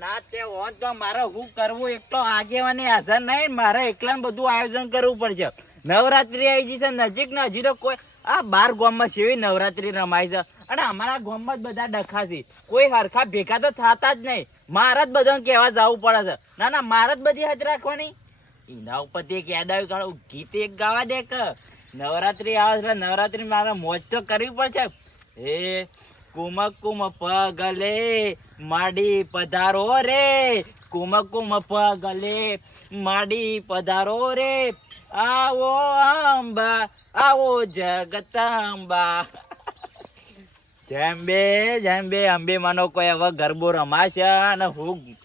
ના તે હોત તો મારે શું કરવું? એક તો આગેવાની હાજર નહીં, મારે એકલા બધું આયોજન કરવું પડશે. નવરાત્રી આવી જશે નજીક ને હજી તો કોઈ આ 12 ગામમાં સેવી નવરાત્રી રમાય છે અને અમારા ગામમાં જ બધા ડખા છે. કોઈ હરખા ભેગા તો થતા જ નહીં. મારે જ બધાને કહેવા જવું પડે છે. ના ના મારે જ બધી હાથ રાખવાની. એના ઉપરથી એક યાદ આવ્યું કાઢું ગીત એક ગાવા દે કે નવરાત્રી આવે એટલે નવરાત્રી મારે મોજ તો કરવી પડશે. એ કુમક કુમ પગલે માડી પધારો રે, કુમક કુમ પગલે માડી પધારો રે, આવો અંબા આવો જગતંબા. જેમ બે અંબે માનો કોઈ હવે ગરબો રમાશે અને હું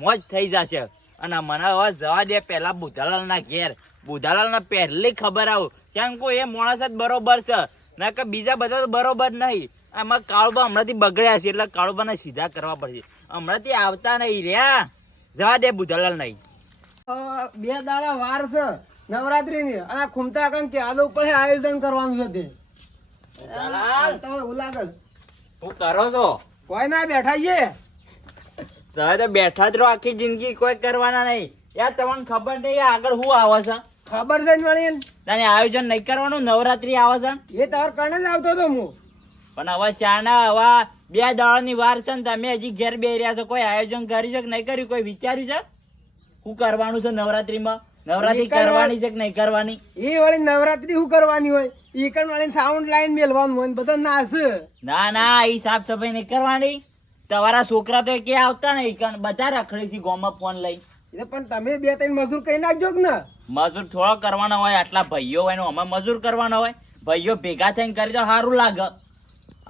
મોજ થઈ જશે. અને મને હવે જવા દે પેલા બુધાલાલના ઘેર. બુધાલાલને પહેલી ખબર આવું કેમ કે એ માણસ જ બરોબર છે, ના કે બીજા બધા તો બરોબર નહીં. આમાં કાળુબા હમણાંથી બગડ્યા છે એટલે કાળુબાને સીધા કરવા પડશે. હમણાંથી આવતા નહીં રહ્યા. જવા દે બુધાલાલ નહીં. 2 દાડા વાર છે નવરાત્રી ની અને ખુમતા કામ ચાલુ ઉપર આયોજન કરવાનું છે તે. શું કરો છો? કોઈ ના બેઠા છે. તમે તો બેઠા જ રહો આખી જિંદગી, કોઈ કરવાના નહીં. યાર તમને ખબર નહીં આગળ શું આવે છે? ખબર છે ને તને આયોજન નહીં કરવાનું? નવરાત્રી આવે છે એ તાર કણે જ આવતો હતો હું. પણ હવે શાના હવે 2 દાડાની વાર છે ને તમે હજી ઘેર બેહી રહ્યા છો. કોઈ આયોજન કર્યું છે કે નહીં કર્યું? કોઈ વિચાર્યું છે શું કરવાનું છે નવરાત્રીમાં? નવરાત્રી કરવાની છે કે નહીં કરવાની? એ વળી નવરાત્રી શું કરવાની હોય? એ કણ વાળી સાઉન્ડ લાઈન મેલવાનું હોય બધા નાચ. ના એ સાફ સફાઈ નહીં કરવાની. તમારા છોકરા તો કે આવતા નહીં, બધા રખડે છે ગામમાં ફોન લઈ. પણ તમે 2-3 મજૂર કઈ નાખજો કે ને. મજૂર થોડો કરવાનો હોય, આટલા ભાઈઓ હોય અમે મજૂર કરવાનો હોય? ભાઈઓ ભેગા થઈને કરી તો સારું લાગે.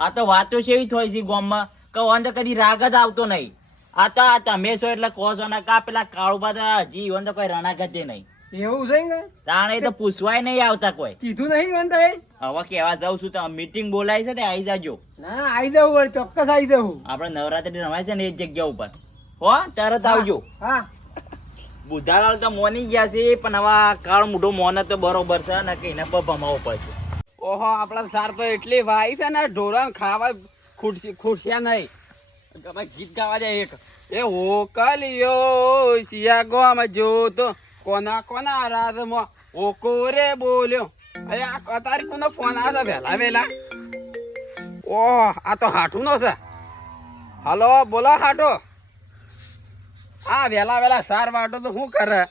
આ તો વાતો છે એવી થોડી છે ગામમાં કે ઓન તો કદી રાગ જ આવતો નહીં. આ તો આ તમે છો એટલે કહો છો ને કા પેલા કાળુબા તો હજી ઓન તો કોઈ રણાગતે નહીં. એવું છે ને તાણે તો પૂછવાય નહીં આવતા કોઈ. કીધું નહીં વંત હવે કેવા જાઉં છું તો મીટિંગ બોલાય છે તે આવી જાજો. ના આવી જવું વળી ચોક્કસ આવી જવું. આપણે નવરાત્રી રમાય છે ને એ જગ્યા ઉપર હો તરત આવજો. હા બુધાલાલ તો મોની ગયા છે પણ હવે કાળ મોઢો મોને તો બરોબર છે ને કે એને પર ભમાવો પડશે. ઓહો આપણા સાર તો એટલી વાઈ છે ને ઢોરણ ખાવા ખુરશિયા નહીં. ગીત ગાવા જાય એક એ ઓ કલિયો સિયા ગોમાં જોતો કોના કોના રાજમાં ઓકો રે બોલ્યો. અરે આ તારી કોનો ફોન આવે વહેલા વહેલા? ઓહો આ તો હાઠું નો છે. હાલો બોલો હાટો. આ વહેલા સાર વાટો તો શું કરે?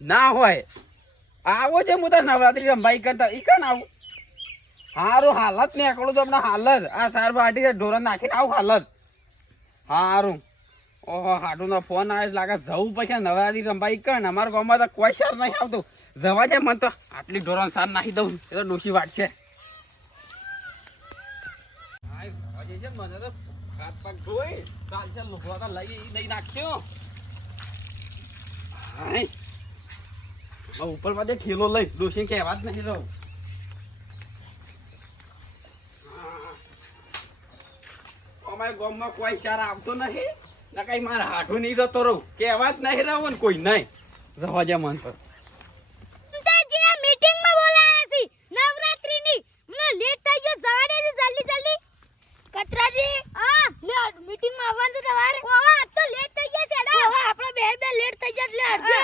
ના હોય આવો છે હું તો નવરાત્રી રંભાઈ કરતા ઈ કણ આવું. હારું હાલત ને એકડું તો હમણાં હાલત આ સાર વાટી ઢોરણ નાખીને આવું હાલત. હારું ઓહો હાટું નો ફોન આવે લાગે જવું પછી નવરાત્રી રંભાઈ કણ. અમારા ગામમાં તો કોઈ સાર નહીં આવતું. જવા દે મને તો આટલી ઢોરણ સાર નાખી દઉં એ તો ડોસી વાટ છે. મને તો હાથ પગ ધોઈ ચાલશે લુગડા તો લઈ નાખ્યો. ઉપર બધે ઠેલો લઈ ડોસી કહેવા જ નહીં રહું. અમારા ગામમાં કોઈ સાર આવતો નહીં ને કઈ મારે હાથું નહીં જતો રહું કહેવા જ નહીં રહું ને કોઈ નહીં. રવા દે મન તો કતરાજી હા લે મીટિંગ માં આવવાનું છે તમારે. ઓહો આ તો લેટ થઈ ગયા છે એડા. ઓહો આપણે બે લેટ થઈ ગયા એટલે અડજો.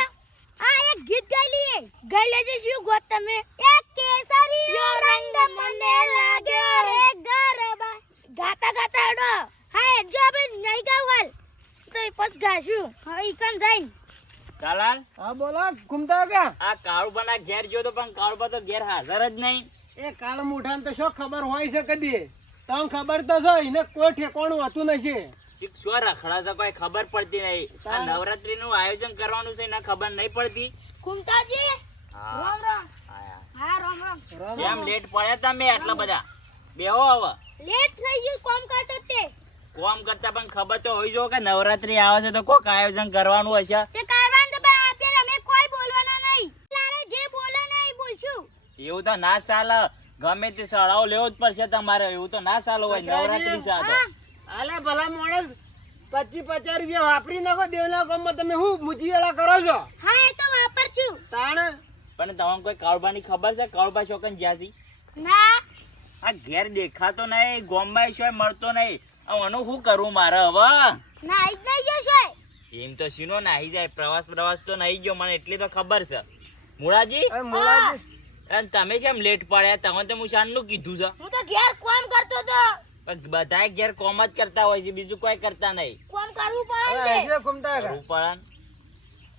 આ એક ગીત ગાઈ લીએ. ગાઈ લેજો શું ગોત તમે? એક કેસરીયો રંગ મને લાગ્યો રે ગરબા. ગાતા અડો. હા અડજો આપણે નહીં ગાવ હાલ તો એ પછ ગાશું. હા ઈ કન જઈન કાલાલ હા બોલો ઘૂમતા ગયા. આ કાળુબાના ઘેર જો તો પણ કાળુબા તો ઘેર હાજર જ નહીં. એ કાળ મુઠાને તો શું ખબર હોય છે કદી? તમને ખબર તો છે એને કોઈ ઠેકાણું હતું નથી. શું રખડા છે કોઈ ખબર પડતી નહીં. આ નવરાત્રી નું આયોજન કરવાનું છે એને ખબર નહીં પડતી. કુમતાજી રામ રામ. હા રામ. કેમ લેટ પડ્યા તમે આટલા બધા? બેહો હવે. લેટ થઈ ગયું કોમ કરતો તે. કોમ કરતા પણ ખબર તો હોય જો કે નવરાત્રી આવે છે તો કોક આયોજન કરવાનું હશે. તે કરવાનું તો પણ આપણે અમે કોઈ બોલવાના નહીં. લારે જે બોલે ને એ બોલશું. એવું તો ના ચાલે. ગમે તે સળાઓ લેવો જ પડશે તમારે. એવું તો ના ચાલો હોય નવરાત્રી સાથે. આલે ભલા માણસ 25-50 રૂપિયા વાપરી નાખો દેવના ગામમાં તમે હું મુજીવેલા કરો છો. હા એ તો વાપરશું. તાણ પણ તમને કોઈ કાળબાની ખબર છે? કાળબા શોકન જ્યાસી ના આ ઘેર દેખાતો નહીં, ગોમમાં શું મળતો નહીં. આનું શું કરવું મારે હવે? નાઈ જ નહીં જશો એમ તો સીનો નાહી જાય, પ્રવાસ તો નહીં ગયો, મને એટલી તો ખબર છે. મુળાજી એ મોલાજી અને તમે કેમ લેટ પડ્યા? તમે તો હું શાનનું કીધું છે, હું તો ઘેર કોમ કરતો તો પણ બધાય ઘેર કોમ જ કરતા હોય છે, બીજું કોઈ કરતા નહીં. કોમ કરવું પડે ને એ ઘૂમતા કરવું પડે ને.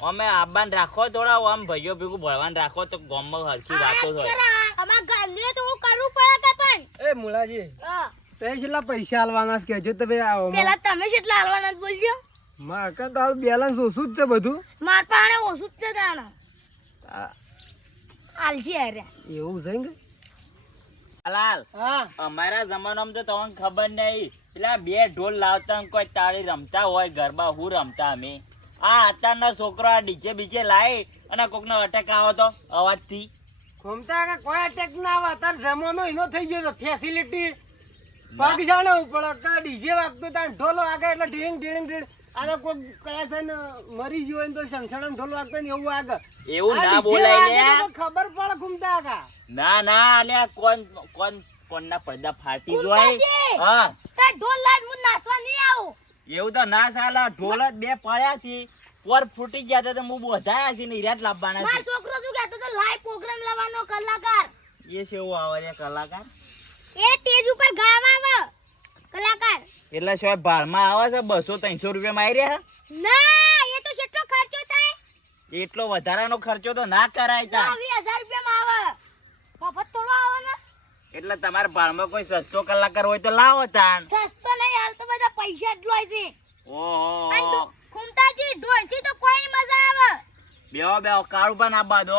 અમે આબાન રાખો થોડા, આમ ભાઈઓ ભેગું ભણવાન રાખો તો ગામમાં હરખી વાતો થાય. અમાર ઘરને તો હું કરવું પડે કે પણ એ મોલાજી હા. તે કેટલા પૈસા આલવાના છે કેજો તો ભાઈ આવો પેલા તમે કેટલા હાલવાના બોલજો? માર કાં તો હાલ બેલેન્સ ઓછું જ છે બધું. માર પાસે ઓછું જ છે તાણ આ, હાલજી અરે એવું છે કે લાલ હા અમારા જમાનામાં તો તમને ખબર નહીં, પેલા બે ઢોલ લાવતા ને કોઈ તાળી રમતા હોય ગરબા, હું રમતા અમે. આ અત્યારના છોકરા ડીજે બીજે લાય અને કોકનો અટેક આવો તો અવાજથી. ઘૂમતા કે કોઈ અટેક ના આવે, તાર જમાનો એનો થઈ ગયો છે ફેસિલિટી પગ જાણે ઉપર કે ડીજે વાગતો તાર ઢોલ વાગે એટલે ઢીંગ ઢીંગ ઢીંગ. આ તો કોઈ કયા છે ને મરી ગયો હોય ને તો સંસણમ ઢોલ વાગતો ને એવું વાગે. એવું આ ના DJ બોલાય વાગે લે. તો ખબર પડે ઘૂમતા કા. ના અલ્યા કોણના પડદા ફાટી જોય. કુંતાજી! હા તાર ઢોલ લાજ હું નાસવા નહીં આવું. એવું તો ના સાલા, ઢોલ જ બે પડ્યા છે, પર ફૂટી ગયા હતા તો હું બોધાયા છે ને હિરાત લાવવાના માર છે. છોકરો શું કહેતો તો લાઈવ પ્રોગ્રામ લાવવાનો કલાકાર. એ છે એવું આવે રે કલાકાર, એ સ્ટેજ ઉપર ગાવા આવે કલાકાર. એટલે શું ભાડમાં આવે છે 200-300 રૂપિયા માં આવી રહ્યા? ના એ તો કેટલો ખર્ચો થાય? એટલો વધારાનો ખર્ચો તો ના કરાય તા. 20,000 રૂપિયામાં આવે. મફત થોડો આવે ને. એટલે તમારા ભાડમાં કોઈ સસ્તો કલાકાર હોય તો લાવો તાન. સસ્તો નહીં, હાલ તો બધા પૈસા જ લોય છે. અને ઓહો ખુમતાજી ઢોલથી તો કોઈ મજા આવે. બેહો કાળુબા ના બાદો.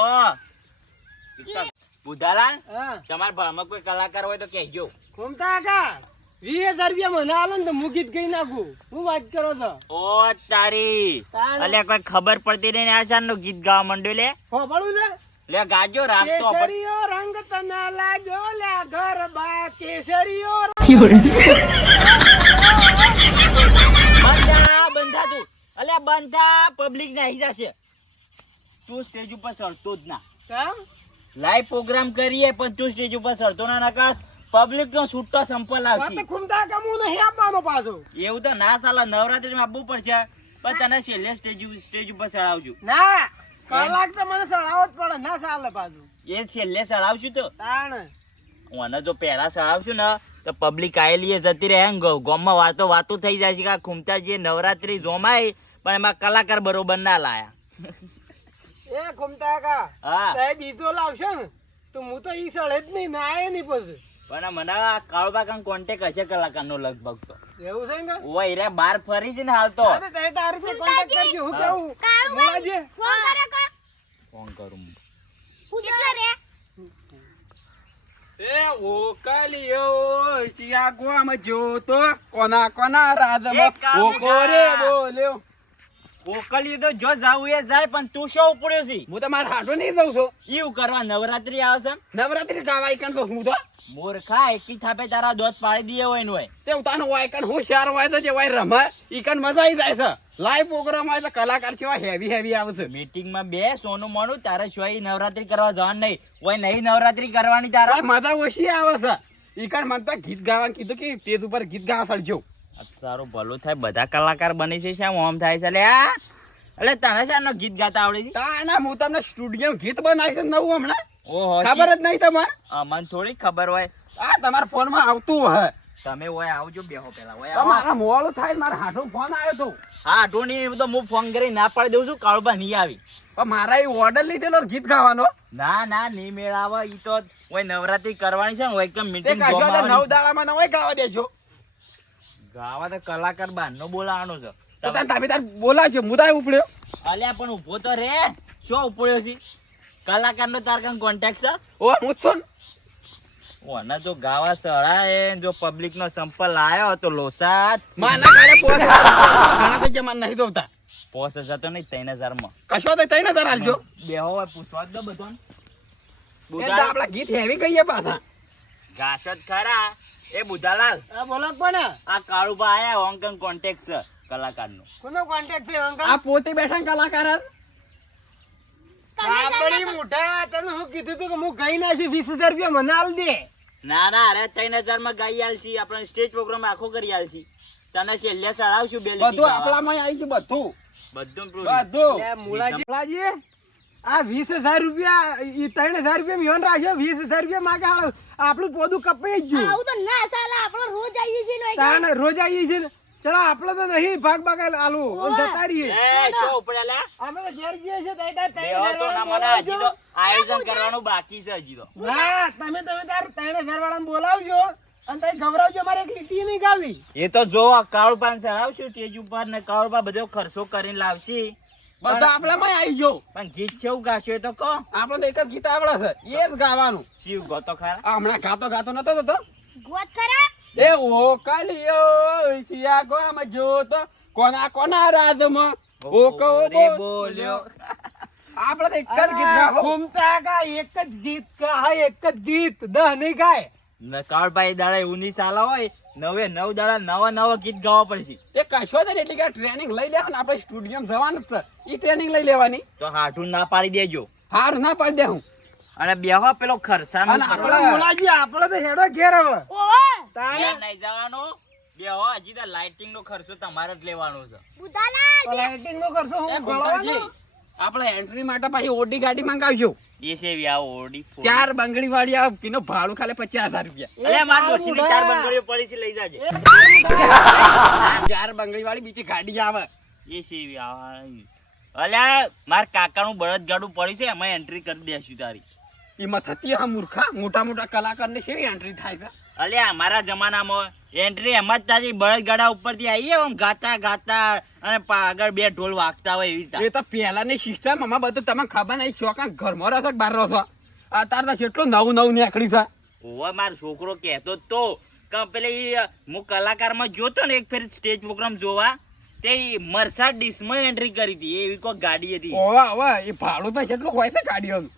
બુધાલાલ હા તમારા ભાડમાં કોઈ કલાકાર હોય તો કહેજો. ઘૂમતા કા 20,000 રૂપિયા મને આલો ને તો હું ગીત ગઈ નાખું. હું વાત કરો છો ઓ તારી તાણ. અલ્યા કોઈ ખબર પડતી નહીં ને આ શાનનું ગીત ગાવા માંડ્યો લે. હોભળું છે લે ગાજો રામ તો આપણે. કેસરીયો રંગ તને લાગ્યો લે ગરબા કેસરીયો બંધા તું. અલ્યા બંધા, પબ્લિક નાહી જશે. તું સ્ટેજ ઉપર ચડતો જ ના. સમ લાઈવ પ્રોગ્રામ કરીએ પણ તું સ્ટેજ ઉપર ચડતો ના, નકાશ પબ્લિક નો છૂટો સંપલ વાત આવશે. ખુમતા કે હું નહીં આપવાનો પાછો. એવું તો ના ચાલે, નવરાત્રીમાં આપવું પડશે, પણ તને છેલ્લે સ્ટેજ ઉપર ચડાવજો. ના કલાક તો મને સડાવો જ પડે, ના ચાલે પાછું. એ છેલ્લે ચડાવશું તો તાણ મને જો પહેલા ચડાવશું ને તો પબ્લિક આયેલી જતી રહે. ગામમાં વાતો થઈ જાય છે કે આ ખુમતાજીએ નવરાત્રી જોમાય પણ એમાં કલાકાર બરોબર ના લાયા. એ ખુમતા કા હા તે બીજો લાવશો ને તો હું તો ઈ સળે જ નહીં ના આયે નહીં પછી. પણ મને આ કાળુબા કાંઈ કોન્ટેક્ટ હશે કલાકારનો લગભગ તો. એવું છે કે ઓય રે બહાર ફરી છે ને હાલ તો. હા તો તે તારી રીતે કોન્ટેક્ટ કરજો. હું કેવું કાળુભાઈ, મોલાજી ફોન કરે કે? ફોન કરું. કેટલા રે? એ ઓકલિયો સિયા ગોમ જોતો કોના કોના એ રાધમાં કાળુબા. ઓકોરે બોલ્યો. કોકલિયું તો જો જાવું એ જાય પણ તું શું ઉપડ્યો છે? હું તો મારા હાટો નહીં દઉં છું. ઈવું કરવા નવરાત્રી આવે છે? નવરાત્રી ગાવા ઈકન તો હું તો મૂર્ખા એકી થાપે તારા દોત પાડી દીએ હોય ને હોય. તે ઉતાનો વાયકન હું શહેર હોય તો જે વાય રમાય ઈકન મજા આવી જાય છે. લાઈવ પ્રોગ્રામ હોય તો કલાકાર જેવા હેવી આવે છે. મીટિંગમાં બે સોનું મોનું તારે શું નવરાત્રી કરવા જવાનું નહીં હોય, નહીં નવરાત્રી કરવાની તારા. આ મજા ઓછી આવે છે. ઈકન મને તો ગીત ગાવાનું કીધું કે સ્ટેજ ઉપર ગીત ગાવા સળજો. તારું ભલું થાય, બધા કલાકાર બની છે શા ઓમ થાય છે લે આ? એટલે તને શાનો ગીત ગાતા આવડે છે? તાના હું તમને સ્ટુડિયો ગીત બનાવી છે નવું હમણાં. ઓહો ખબર જ નહીં તમને. મને થોડી ખબર હોય. આ તમારા ફોનમાં આવતું હોય. તમે હોય આવજો, બેહો પેલા હોય આવો. તમારા મોડું થાય મારા હાથો ફોન આવ્યો તો. હા ટોની તો હું ફોન કરી ના પાડી દઉં છું, કાળુબા નહીં આવી. પણ મારા એ ઓર્ડર લીધેલો ગીત ગાવાનો. ના નહીં મેળાવે. ઈ તો હોય નવરાત્રી કરવાની છે ને હોય કેમ તે મીટિંગ કાશો તો 9 દાડામાં નવાય ગાવા દેજો. ગાવા તો કલાકાર બહારનો બોલાવાનો છે. તો તમે તાર બોલાવજો. હું તારે ઉપડ્યો. અલ્યા પણ ઊભો તો રે, શું ઉપડ્યો છે? કલાકારનો તાર કાંઈ કોન્ટેક્ટ છે? ઓ હું જ છું ને. ઓને જો ગાવા સળાએ જો પબ્લિક નો સંપલ આયો તો લોસા માના કાલે પોસ ઘણા તો જે માન નહીં દોતા. પોસ જતો નહીં 3000 માં. કશો તો તઈ નજર આલજો. બેહો હોય પૂછવા જ દો બધોને. એ તો આપણા ગીત હેવી કહીએ પાછા. ઘાસ જ ખરા. એ બુધાલાલ આ બોલો કોણ? આ કાળુબા આયા હોંગકોંગ કોન્ટેક્ટ છે કલાકારનો. કોનો કોન્ટેક્ટ છે અંકલ? આ પોતે બેઠા ને કલાકાર જ. આપણી મોઢા તને હું કીધું તું કે હું ગઈ ના છું 20,000 રૂપિયા મને આલ દે. ના અરે 3000 માં ગાઈ આલશી, આપણે સ્ટેજ પ્રોગ્રામ આખો કરી આલશી. તને છેલ્લે ચડાવશું બે બધું લીટી ખાવા. આપણામાં આવી ગયું બધું બધું પ્રૂફ. બધું લે મુલાજી આ 20,000 રૂપિયા ઈ 3,000 રૂપિયા મિહોન રાખ્યો 20,000 રૂપિયા માગે હાલો આપણું પોદું કપાઈ જ ગયું આવું તો ના ચાલે આપણે રોજ આવીએ છીએ ને તાણ રોજ આવીએ છીએ ને ચલો આપણે તો નહીં ભાગ ભાગ આલુ અને જતા રહીએ એ ચો ઉપડ્યા લે. અમે તો ઘેર જઈએ છીએ તઈ તાર બેહો તો ના મને હજી તો આયોજન કરવાનું બાકી છે હજી તો. ના તમે તાર 3,000 વાળાને બોલાવજો અને તઈ ગવરાવજો મારે એક લીટી નહીં ગાવી એ તો જો કાળુપાન ચડાવશું સ્ટેજ ઉપર ને કાળુપા બધો ખર્ચો કરીને લાવશી. બધું આપણામાં આવી ગયો પણ ગીત છે એવું ગાશો એ તો કહો. આપણે તો એક જ ગીત આવડે છે એ જ ગાવાનું શિવ ગોતો ખરા. આ હમણાં ગાતો નતો થતો ગોત ખરા એ ઓ કાલિયો સિયા ગોમ જોતો કોના રાજમાં ઓ કહો રે બોલ્યો. આપણે તો એક જ ગીત ગાવું ઘૂમતા કા એક જ ગીત કા હા એક જ ગીત 10 નહીં ગાય ને કાળભાઈ દાડા એવું નહીં ચાલે હોય 9 દાડા નવા ગીત ગાવા પડશે. એ કશો જ એટલી કે ટ્રેનિંગ લઈ લેવાની આપણે સ્ટુડિયો જવાનું જ છે ઈ ટ્રેનિંગ લઈ લેવાની તો હાઠું ના પાડી દેજો હાર ના પાડી દે હું અને બેહો પેલો ખરસાનો અને આપણે મુલાજી આપણે તો હેડો ઘેર હવે ઓહો તાણે નહીં જવાનો. બેહો હજી તો લાઇટિંગ નો ખર્ચો તમારે જ લેવાનો છે. બુધાલાલ લાઇટિંગ નો કરશો એ હું ગોપાલજી, ગળવાનો આપણે એન્ટ્રી માટે પાછી ઓડી ગાડી મંગાવજો એ સેવી આવો ઓડી ફોડી. 4 બંગડી વાળી આ કિનો ભાડું ખાલી 50,000 રૂપિયા અલે માર ડોશીની 4 બંગડીઓ પડી છે લઈ જાજે. 4 બંગડી વાળી બીજી ગાડી આવે એ સેવી આવા. અલે માર કાકાનું બળદ ગાડું પડ્યું છે એમાં એન્ટ્રી કરી દેશું તારી. એમાં થતી હા મૂર્ખા મોટા કલાકારને કેવી એન્ટ્રી થાય છે અલે અમારા જમાનામાં એન્ટ્રી એમ જ તાજી બળદ ગાડા ઉપરથી આવીએ આમ ગાતા અને આગળ બે ઢોલ વાગતા હોય એવી રીતે. એ તો પહેલાની સિસ્ટમ આમાં બધું તમને ખબર નહીં ચોકા ઘરમાં રહો છો કે બહાર રહો છો અત્યારે તો કેટલું નવું નીકળ્યું છે ઓવા મારો છોકરો કહેતો તો કે પેલી હું કલાકારમાં જોતો ને એક ફેર સ્ટેજ પ્રોગ્રામ જોવા તે મર્સાડીસમાં એન્ટ્રી કરી હતી એવી કોઈ ગાડી હતી. ઓવા એ ભાડું પછી કેટલું હોય છે ગાડીઓનું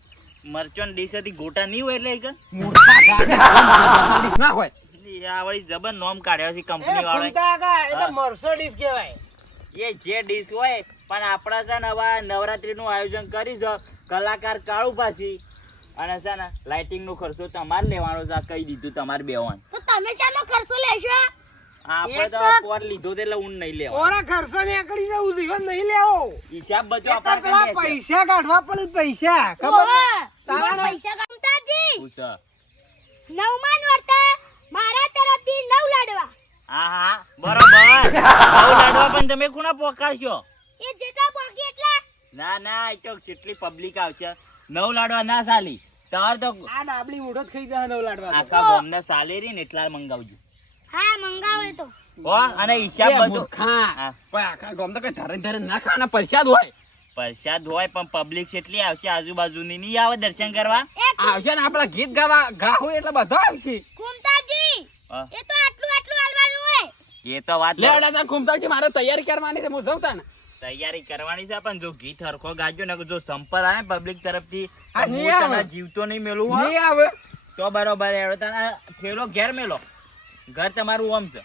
મર્ચન્ડીસ હતી ગોટા નહીં હોય એટલે એક મૂર્ખા ગાડી ના હોય આ વળી જબર નોમ કાઢ્યો છે એ કંપની વાળા. ઘૂમતા કા એ તો હા. મર્સિડીઝ કહેવાય એ જે ડીશ હોય પણ આપણા છે ને હવે નવરાત્રી નું આયોજન કરીશું કલાકાર કાળુ પાછી અને છે ને લાઇટિંગ નો ખર્ચો તમારે લેવાનો છે આ કહી દીધું તમારે બેવાન. તો તમે શાનો ખર્ચો લેશો આપણે તો એક પોર લીધો તે એટલે ઊન નહીં લેવા. ઓરા ખર્ચા ને આકડી જવું જીવન નહીં લેવો હિસાબ બધો એ તો આપણા પેલા કરી દેશે. પૈસા કાઢવા પડે પૈસા ખબર ઓહો તારા- પૈસા કામતાજી પૂછો. નવમા નોરતા મારા તરફથી 9 લાડવા હા બરોબર. આવું લાડવા પણ તમે કોના પોકાડશો? એ જેટલા બાકી એટલા ના એ તો કેટલી પબ્લિક આવશે 9 લાડવા ના ચાલી તાર તો આ ડાબલી મોઢો જ ખાઈ જાય નવ લાડવા તો. આખા ગામને ચાલે રી ને એટલા મંગાવજો. હા મંગાવે તો હો અને હિસાબ એ બધો મૂર્ખા હા. કોઈ આખા ગામ તો કઈ ધરે ના ખાવાના પૈસા જ હોય પ્રસાદ હોય પણ પબ્લિક કેટલી આવશે આજુબાજુની નહીં આવે દર્શન કરવા. આવશે ને આપડા ગીત ગાવું એટલે બધો આવશે કુમતાજી હા. એ તો આટલું આલવાનું હોય એ તો વાત લે અડા ઘૂમતા છે મારે તૈયારી કરવાની છે હું જઉં ને તૈયારી કરવાની છે પણ જો ગીત હરખો ગાજો ને જો સંપલ આવે પબ્લિક તરફથી હા, તો નહીં હું આવે. તને જીવતો નહીં મેલું હો. નહીં આવે તો બરોબર એવડે તને ફેરો ઘેર મેલો ઘર તમારું ઓમ છે.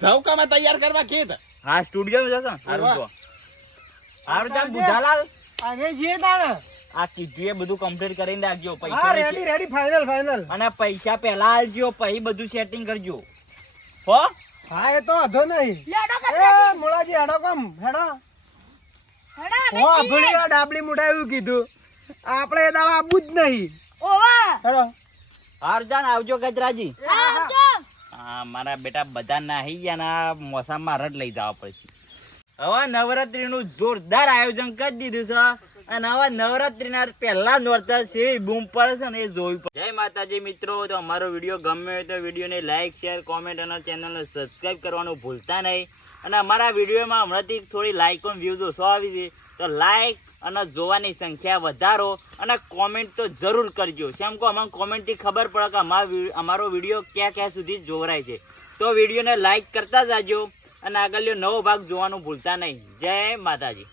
જાઉં કામે તૈયાર કરવા ગીત હા સ્ટુડિયો જશો ને? હારું વાહ. તો હારું ચાલ બુધાલાલ અમે જઈએ તાણે આ કીધું એ બધું કમ્પ્લીટ કરીને રાખજો હા પૈસા રેડી રેડી ફાઇનલ અને પૈસા પહેલા આલજો પછી બધું સેટિંગ કરજો હો. હા એ તો વાંધો નહીં લેડો એ કરતા મુળાજી હેડો કમ હેડો હડા હો ભણી આ ડાબલી મોઢા એવું કીધું આપણે એ દાડા આબુ જ નહીં ઓવા હેડો હારું ચાલ આવજો ગજરાજી. હા જો હા મારા બેટા બધા નાહી ગયા ને આ મોસમમાં રડ લઈ જવા પડશે. હવે નવરાત્રીનું જોરદાર આયોજન કરી દીધું છે અને હવે નવરાત્રીના પહેલા નોરતા છે બૂમ પડે છે ને એ જોવી પડે. જય માતાજી મિત્રો, તો અમારો વિડીયો ગમ્યો હોય તો વિડીયોને લાઈક શેર કોમેન્ટ અને ચેનલને સબસ્ક્રાઈબ કરવાનું ભૂલતા નહીં. અને અમારા વિડીયોમાં હમણાંથી થોડી લાઈક અને વ્યૂઝ ઓછો આવી છે તો લાઈક અને જોવાની સંખ્યા વધારો અને કોમેન્ટ તો જરૂર કરજો. કેમ કે અમને કોમેન્ટથી ખબર પડે કે અમારો વિડીયો ક્યાં સુધી જોવરાય છે. તો વિડીયોને લાઈક કરતા જાજો અને આગળનો નવો ભાગ જોવાનું ભૂલતા નહીં. જય માતાજી.